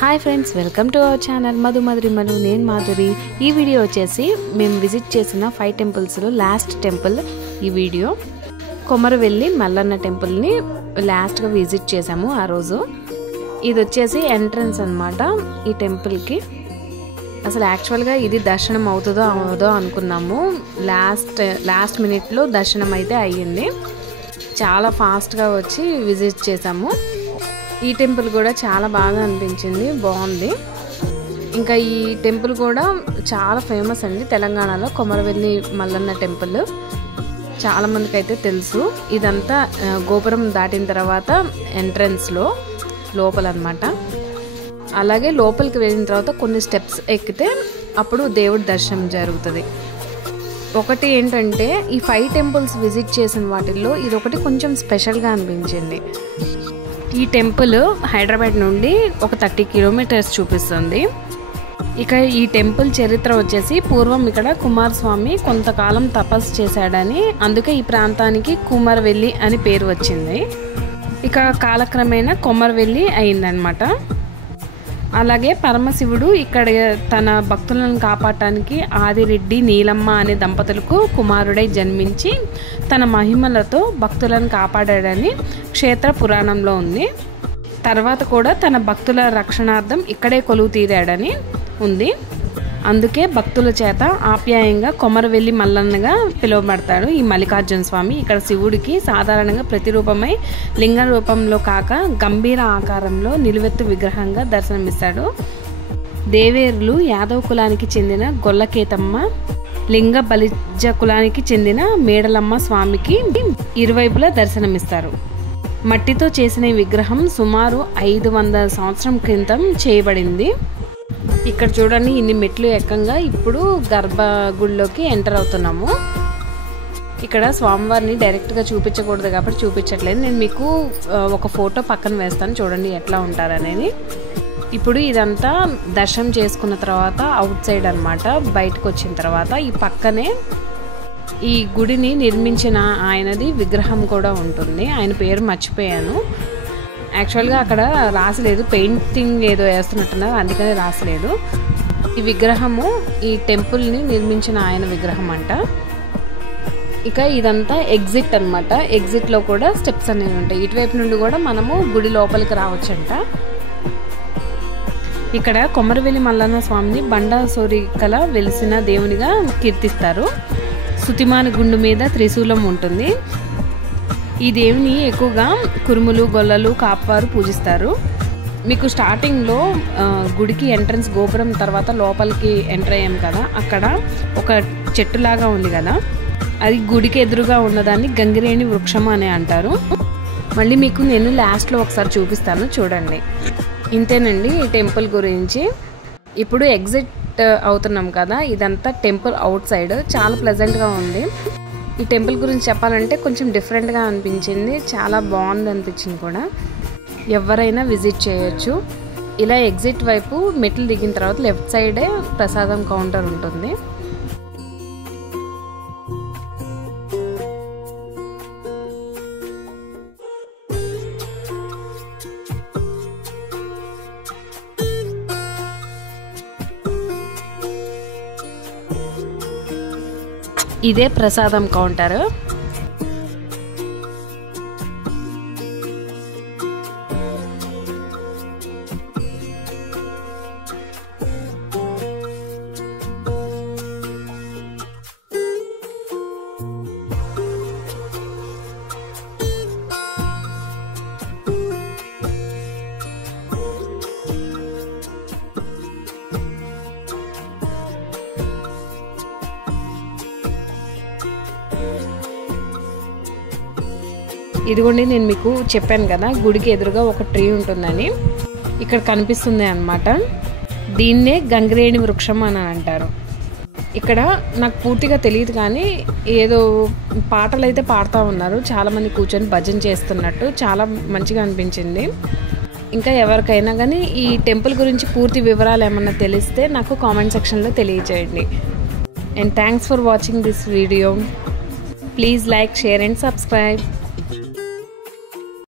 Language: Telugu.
Hi friends, welcome to our channel Madhu Madhurimalu. నేను మాధురి. ఈ వీడియో వచ్చేసి మేము విజిట్ చేసిన 5 టెంపుల్స్లో లాస్ట్ టెంపుల్ ఈ వీడియో. కొమరవెల్లి మల్లన్న టెంపుల్ని లాస్ట్గా విజిట్ చేసాము ఆ రోజు. ఇది వచ్చేసి ఎంట్రన్స్ అన్నమాట ఈ టెంపుల్కి. అసలు యాక్చువల్గా ఇది దర్శనం అవుతుందో అవదో అనుకున్నాము. లాస్ట్ మినిట్లో దర్శనం అయితే అయ్యింది. చాలా ఫాస్ట్గా వచ్చి విజిట్ చేసాము. ఈ టెంపుల్ కూడా చాలా బాగా అనిపించింది, బాగుంది. ఇంకా ఈ టెంపుల్ కూడా చాలా ఫేమస్ అండి తెలంగాణలో. కొమరవెల్లి మల్లన్న టెంపుల్ చాలామందికి అయితే తెలుసు. ఇదంతా గోపురం దాటిన తర్వాత ఎంట్రన్స్లో లోపలన్నమాట. అలాగే లోపలికి వెళ్ళిన తర్వాత కొన్ని స్టెప్స్ ఎక్కితే అప్పుడు దేవుడి దర్శనం జరుగుతుంది. ఒకటి ఏంటంటే ఈ 5 టెంపుల్స్ విజిట్ చేసిన వాటిల్లో ఇదొకటి కొంచెం స్పెషల్గా అనిపించింది. ఈ టెంపుల్ హైదరాబాద్ నుండి ఒక 30 కిలోమీటర్స్ చూపిస్తుంది. ఇక ఈ టెంపుల్ చరిత్ర వచ్చేసి పూర్వం ఇక్కడ కుమారస్వామి కొంతకాలం తపస్సు చేశాడని, అందుకే ఈ ప్రాంతానికి కుమారవెల్లి అని పేరు వచ్చింది. ఇక కాలక్రమేణా కొమరవెల్లి అయిందనమాట. అలాగే పరమశివుడు ఇక్కడ తన భక్తులను కాపాడటానికి ఆదిరెడ్డి నీలమ్మ అనే దంపతులకు కుమారుడై జన్మించి తన మహిమలతో భక్తులను కాపాడాడని క్షేత్ర పురాణంలో ఉంది. తర్వాత కూడా తన భక్తుల రక్షణార్థం ఇక్కడే కొలువు తీరాడని ఉంది. అందుకే భక్తుల చేత ఆప్యాయంగా కొమరవెల్లి మల్లన్నగా పిలువబడతాడు ఈ మల్లికార్జున స్వామి. ఇక్కడ శివుడికి సాధారణంగా ప్రతిరూపమై లింగ రూపంలో కాక గంభీర ఆకారంలో నిలువెత్తు విగ్రహంగా దర్శనమిస్తాడు. దేవేరులు యాదవ కులానికి చెందిన గొల్లకేతమ్మ, లింగ బలిజ కులానికి చెందిన మేడలమ్మ స్వామికి ఇరువైపులా దర్శనమిస్తారు. మట్టితో చేసిన ఈ విగ్రహం సుమారు 500 సంవత్సరం క్రితం చేయబడింది. ఇక్కడ చూడండి, ఇన్ని మెట్లు ఎక్కంగా ఇప్పుడు గర్భగుడిలోకి ఎంటర్ అవుతున్నాము. ఇక్కడ స్వామివారిని డైరెక్ట్గా చూపించకూడదు కాబట్టి చూపించట్లేదు. నేను మీకు ఒక ఫోటో పక్కన వేస్తాను, చూడండి ఎట్లా ఉంటారనేది. ఇప్పుడు ఇదంతా దర్శనం చేసుకున్న తర్వాత అవుట్ సైడ్ అనమాట, బయటకు వచ్చిన తర్వాత ఈ పక్కనే ఈ గుడిని నిర్మించిన ఆయనది విగ్రహం కూడా ఉంటుంది. ఆయన పేరు మర్చిపోయాను. యాక్చువల్గా అక్కడ రాసలేదు, పెయింటింగ్ ఏదో వేస్తున్నట్టున్నారు, అందుకనే రాసలేదు. ఈ విగ్రహము ఈ టెంపుల్ని నిర్మించిన ఆయన విగ్రహం అంట. ఇక ఇదంతా ఎగ్జిట్ అనమాట. ఎగ్జిట్లో కూడా స్టెప్స్ అనేవి ఉంటాయి. ఇటువైపు నుండి కూడా మనము గుడి లోపలికి రావచ్చంట. ఇక్కడ కొమరవెల్లి మల్లన్న స్వామిని బండాసోరికల వెలిసిన దేవునిగా కీర్తిస్తారు. సుతిమాని గుండు మీద త్రిశూలం ఉంటుంది. ఈ దేవుని ఎక్కువగా కురుములు, గొల్లలు, కాపువారు పూజిస్తారు. మీకు స్టార్టింగ్లో గుడికి ఎంట్రన్స్ గోపురం తర్వాత లోపలికి ఎంటర్ అయ్యాం కదా, అక్కడ ఒక చెట్టులాగా ఉంది కదా, అది గుడికి ఎదురుగా ఉన్నదాన్ని గంగిరేణి వృక్షం అని అంటారు. మళ్ళీ మీకు నేను లాస్ట్లో ఒకసారి చూపిస్తాను, చూడండి. ఇంతేనండి ఈ టెంపుల్ గురించి. ఇప్పుడు ఎగ్జిట్ అవుతున్నాం కదా, ఇదంతా టెంపుల్ అవుట్ సైడ్. చాలా ప్లెజెంట్గా ఉంది. ఈ టెంపుల్ గురించి చెప్పాలంటే కొంచెం డిఫరెంట్గా అనిపించింది, చాలా బాగుంది అనిపించింది కూడా. ఎవరైనా విజిట్ చేయొచ్చు. ఇలా ఎగ్జిట్ వైపు మెట్లు దిగిన తర్వాత లెఫ్ట్ సైడే ప్రసాదం కౌంటర్ ఉంటుంది. ఇదే ప్రసాదం కౌంటర్. ఇదిగోండి, నేను మీకు చెప్పాను కదా గుడికి ఎదురుగా ఒక ట్రీ ఉంటుందని. ఇక్కడ కనిపిస్తుంది అన్నమాట. దీన్నే గంగిరేణి వృక్షం అని అంటారు. ఇక్కడ నాకు పూర్తిగా తెలియదు కానీ ఏదో పాటలు అయితే పాడుతూ ఉన్నారు, చాలామంది కూర్చొని భజన చేస్తున్నట్టు. చాలా మంచిగా అనిపించింది. ఇంకా ఎవరికైనా కానీ ఈ టెంపుల్ గురించి పూర్తి వివరాలు ఏమన్నా తెలిస్తే నాకు కామెంట్ సెక్షన్లో తెలియచేయండి. And thanks for watching this video. Please like, share and subscribe.